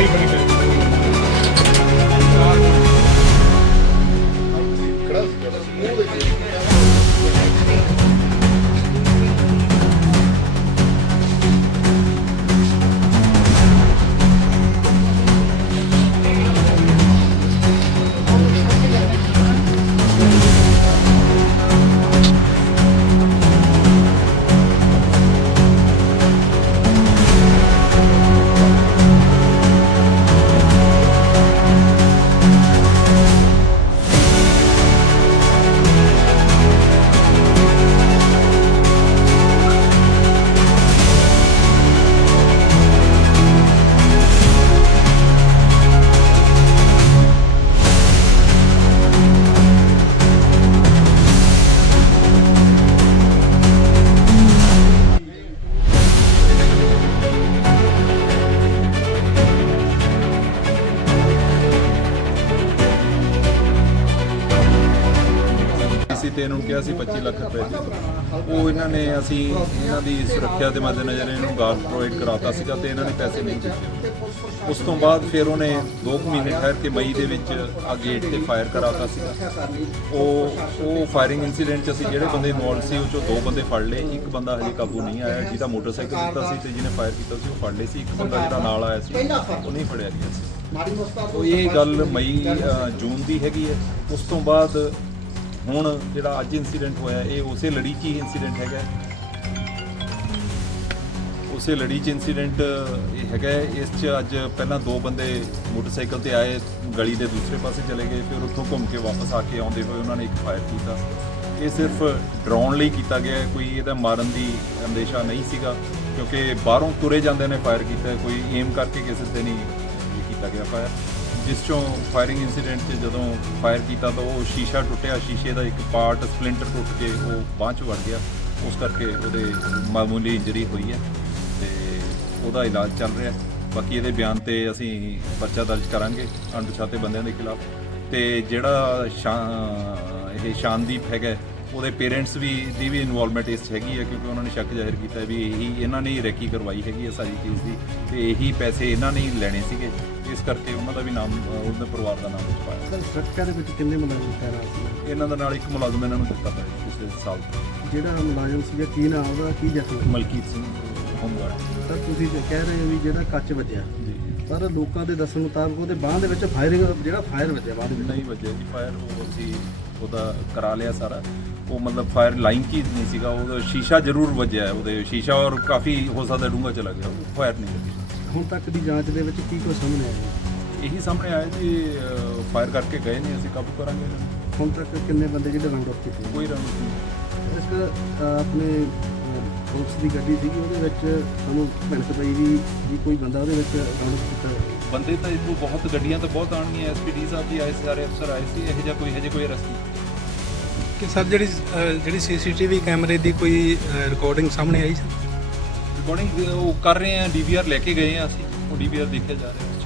கை பண்ணிட்டு ਸੀ ਤੇ ਇਹਨੂੰ ਕਿਹਾ ਸੀ 25 ਲੱਖ ਰੁਪਏ ਦੀ। ਉਹ ਇਹਨਾਂ ਨੇ ਅਸੀਂ ਇਹਨਾਂ ਦੀ ਸੁਰੱਖਿਆ ਦੇ ਮੱਦੇਨਜ਼ਰ ਇਹਨੂੰ ਗਾਰਡ ਪ੍ਰੋਵਾਈਡ ਕਰਾਤਾ ਸੀਗਾ ਤੇ ਇਹਨਾਂ ਨੇ ਪੈਸੇ ਨਹੀਂ ਦਿੱਤੇ। ਉਸ ਤੋਂ ਬਾਅਦ ਫਿਰ ਉਹਨੇ 2 ਮਹੀਨੇ ਠਹਿਰ ਕੇ ਮਈ ਦੇ ਵਿੱਚ ਆ ਗੇਟ ਤੇ ਫਾਇਰ ਕਰਾਤਾ ਸੀਗਾ। ਉਹ ਉਹ ਫਾਇਰਿੰਗ ਇਨਸੀਡੈਂਟ 'ਚ ਅਸੀਂ ਜਿਹੜੇ ਬੰਦੇ ਇਨਵੋਲਵ ਸੀ ਉਹ ਚੋਂ ਦੋ ਬੰਦੇ ਫੜ ਲਏ। ਇੱਕ ਬੰਦਾ ਹਜੇ ਕਾਬੂ ਨਹੀਂ ਆਇਆ ਜਿਹਦਾ ਮੋਟਰਸਾਈਕਲ ਦਿੱਤਾ ਸੀ ਤੇ ਜਿਹਨੇ ਫਾਇਰ ਕੀਤਾ ਸੀ ਉਹ ਫੜ ਲਏ ਸੀ। ਇੱਕ ਬੰਦਾ ਜਿਹੜਾ ਨਾਲ ਆਇਆ ਸੀ ਉਹ ਨਹੀਂ ਫੜਿਆ ਗਿਆ ਸੀ। ਉਹ ਇਹ ਗੱਲ ਮਈ ਜੂਨ ਦੀ ਹੈਗੀ ਹੈ। ਉਸ ਤੋਂ ਬਾਅਦ ਹੁਣ ਜਿਹੜਾ ਅੱਜ ਇਨਸੀਡੈਂਟ ਹੋਇਆ, ਇਹ ਉਸੇ ਲੜੀ 'ਚ ਹੀ ਇਨਸੀਡੈਂਟ ਹੈਗਾ ਉਸੇ ਲੜੀ 'ਚ ਇਨਸੀਡੈਂਟ ਇਹ ਹੈਗਾ ਇਸ 'ਚ ਅੱਜ ਪਹਿਲਾਂ ਦੋ ਬੰਦੇ ਮੋਟਰਸਾਈਕਲ ਤੇ ਆਏ, ਗਲੀ ਦੇ ਦੂਸਰੇ ਪਾਸੇ ਚਲੇ ਗਏ, ਫਿਰ ਉੱਥੋਂ ਘੁੰਮ ਕੇ ਵਾਪਸ ਆ ਕੇ ਆਉਂਦੇ ਹੋਏ ਉਹਨਾਂ ਨੇ ਇੱਕ ਫਾਇਰ ਕੀਤਾ। ਇਹ ਸਿਰਫ ਡਰਾਉਣ ਲਈ ਕੀਤਾ ਗਿਆ ਕੋਈ ਇਹਦਾ ਮਾਰਨ ਦੀ ਅੰਦੇਸ਼ਾ ਨਹੀਂ ਸੀਗਾ, ਕਿਉਂਕਿ ਬਾਹਰੋਂ ਤੁਰੇ ਜਾਂਦੇ ਨੇ ਫਾਇਰ ਕੀਤਾ, ਕੋਈ ਏਮ ਕਰਕੇ ਕਿਸੇ ਤੇ ਨਹੀਂ ਕੀਤਾ ਗਿਆ ਫਾਇਰ ਜਿਸ ਚੋਂ ਫਾਇਰਿੰਗ ਇਨਸੀਡੈਂਟ 'ਚ ਜਦੋਂ ਫਾਇਰ ਕੀਤਾ ਤਾਂ ਉਹ ਸ਼ੀਸ਼ਾ ਟੁੱਟਿਆ, ਸ਼ੀਸ਼ੇ ਦਾ ਇੱਕ ਪਾਰਟ ਸਪਲਿੰਟਰ ਟੁੱਟ ਕੇ ਉਹ ਬਾਂਹ 'ਚ ਵੜ ਗਿਆ। ਉਸ ਕਰਕੇ ਉਹਦੇ ਮਾਮੂਲੀ ਇੰਜਰੀ ਹੋਈ ਹੈ ਤੇ ਉਹਦਾ ਇਲਾਜ ਚੱਲ ਰਿਹਾ ਬਾਕੀ ਇਹਦੇ ਬਿਆਨ ਤੇ ਅਸੀਂ ਪਰਚਾ ਦਰਜ ਕਰਾਂਗੇ ਅਣਪਛਾਤੇ ਬੰਦਿਆਂ ਦੇ ਖਿਲਾਫ। ਤੇ ਜਿਹੜਾ ਸ਼ਾ- ਇਹ ਸ਼ਾਨਦੀਪ ਹੈਗਾ, ਉਹਦੇ ਪੇਰੈਂਟਸ ਵੀ, ਦੀ ਵੀ ਇਨਵੋਲਵਮੈਂਟ ਇਸ 'ਚ ਹੈਗੀ ਹੈ ਕਿਉਂਕਿ ਉਹਨਾਂ ਨੇ ਸ਼ੱਕ ਜ਼ਾਹਿਰ ਕੀਤਾ ਵੀ ਇਹੀ, ਇਹਨਾਂ ਨੇ ਹੀ ਰੈਕੀ ਕਰਵਾਈ ਹੈਗੀ ਹੈ ਸਾਰੀ ਕੇਸ ਦੀ। ਤੇ ਇਹੀ ਪੈਸੇ ਇਹਨਾਂ ਨੇ ਹੀ ਲੈਣੇ ਸੀਗੇ। ਇਸ ਕਰਕੇ ਉਹਨਾਂ ਦਾ ਵੀ ਨਾਮ ਅ, ਉਹਦੇ ਪਰਿਵਾਰ ਦਾ ਨਾਮ ਵਿੱਚ ਪਾਇਆ ਸਰ ਸੁਰੱਖਿਆ ਦੇ ਵਿੱਚ ਕਿੰਨੇ ਮੁਲਾਜ਼ਮ ਤੈਨਾਤ ਸੀ ਇਹਨਾਂ ਦਾ ਨਾਲ ਇੱਕ ਮੁਲਾਜ਼ਮ ਇਹਨਾਂ ਨੂੰ ਦਿੱਤਾ ਹੋਇਆ ਪਿਛਲੇ ਸਾਲ ਤੋਂ। ਜਿਹੜਾ ਮੁਲਾਜ਼ਮ ਸੀਗਾ ਕੀ ਨਾਮ ਉਹਦਾ ਕੀ ਜ਼ਖਮ ਮਲਕੀਤ ਸਿੰਘ ਹੋਮਗਾਰਡ। ਸਰ ਤੁਸੀਂ ਜੋ ਕਹਿ ਰਹੇ ਹੋ ਵੀ ਜਿਹੜਾ ਕੱਚ ਵੱਜਿਆ ਜੀ। ਪਰ ਲੋਕਾਂ ਦੇ ਦੱਸਣ ਮੁਤਾਬਕ ਉਹਦੇ ਬਾਹ ਦੇ ਵਿੱਚ ਫਾਇਰਿੰਗ ਜਿਹੜਾ ਫਾਇਰ ਵੱਜਿਆ ਬਾਹ ਦੇ ਵਿੱਚ। ਨਹੀਂ ਵੱਜਿਆ ਜੀ ਫਾਇਰ ਉਹ ਅਸੀਂ ਉਹਦਾ ਕਰਾ ਲਿਆ ਸਾਰਾ। ਉਹ ਮਤਲਬ ਫਾਇਰ ਲਾਈਨ ਕੀ ਨਹੀਂ ਸੀਗਾ ਉਹਦਾ ਸ਼ੀਸ਼ਾ ਜ਼ਰੂਰ ਵੱਜਿਆ ਹੈ, ਉਹਦੇ ਸ਼ੀਸ਼ਾ ਔਰ ਕਾਫੀ ਹੋ ਸਕਦਾ ਡੂੰਘਾ ਚਲਾ ਗਿਆ ਉਹ ਫਾਇਰ ਨਹੀਂ ਲੱਗੀ ਹੁਣ ਤੱਕ ਦੀ ਜਾਂਚ ਦੇ ਵਿੱਚ ਕੀ ਕੁਝ ਸਾਹਮਣੇ ਆਇਆ? ਇਹੀ ਸਾਹਮਣੇ ਆਇਆ ਜੀ ਫਾਇਰ ਕਰਕੇ ਗਏ ਨੇ ਅਸੀਂ ਕਾਬੂ ਕਰਾਂਗੇ ਇਹਨਾਂ ਨੂੰ। ਹੁਣ ਤੱਕ ਕਿੰਨੇ ਬੰਦੇ ਜਿਹੜੇ ਰਾਉਂਡ ਅਪ ਕੀਤੇ ਕੋਈ ਰੰਗ ਨਹੀਂ। ਅ, ਆਪਣੇ ਪੁਲਿਸ ਦੀ ਗੱਡੀ ਸੀਗੀ ਉਹਦੇ ਵਿੱਚ ਸਾਨੂੰ ਭਿਣਕ ਪਈ ਵੀ ਵੀ ਕੋਈ ਬੰਦਾ ਉਹਦੇ ਵਿੱਚ ਰਾਉਂਡ ਅਪ ਕੀਤਾ ਹੋਇਆ। ਬੰਦੇ ਤਾਂ ਇੱਥੋਂ ਬਹੁਤ ਗੱਡੀਆਂ ਤਾਂ ਬਹੁਤ ਆਉਣਗੀਆਂ ਐਸਪੀਡੀ ਸਾਹਿਬ ਵੀ ਆਏ ਸੀ ਸਾਰੇ ਅਫਸਰ ਆਏ ਸੀ ਇਹੋ ਜਿਹਾ ਕੋਈ ਹਜੇ ਕੋਈ ਰਸਤੀ ਕਿ ਸਰ ਜਿਹੜੀ ਅਹ, ਜਿਹੜੀ ਸੀਸੀਟੀਵੀ ਕੈਮਰੇ ਦੀ ਕੋਈ ਰਿਕਾਰਡਿੰਗ ਸਾਹਮਣੇ ਆਈ ਸਰ ਰਿਕਾਰਡਿੰਗ ਉਹ ਕਰ ਰਹੇ ਆ ਡੀਵੀਆਰ ਲੈ ਕੇ ਗਏ ਆ ਅਸੀਂ, ਉਹ ਡੀਵੀਆਰ ਦੇਖਿਆ ਜਾ ਰਿਹਾ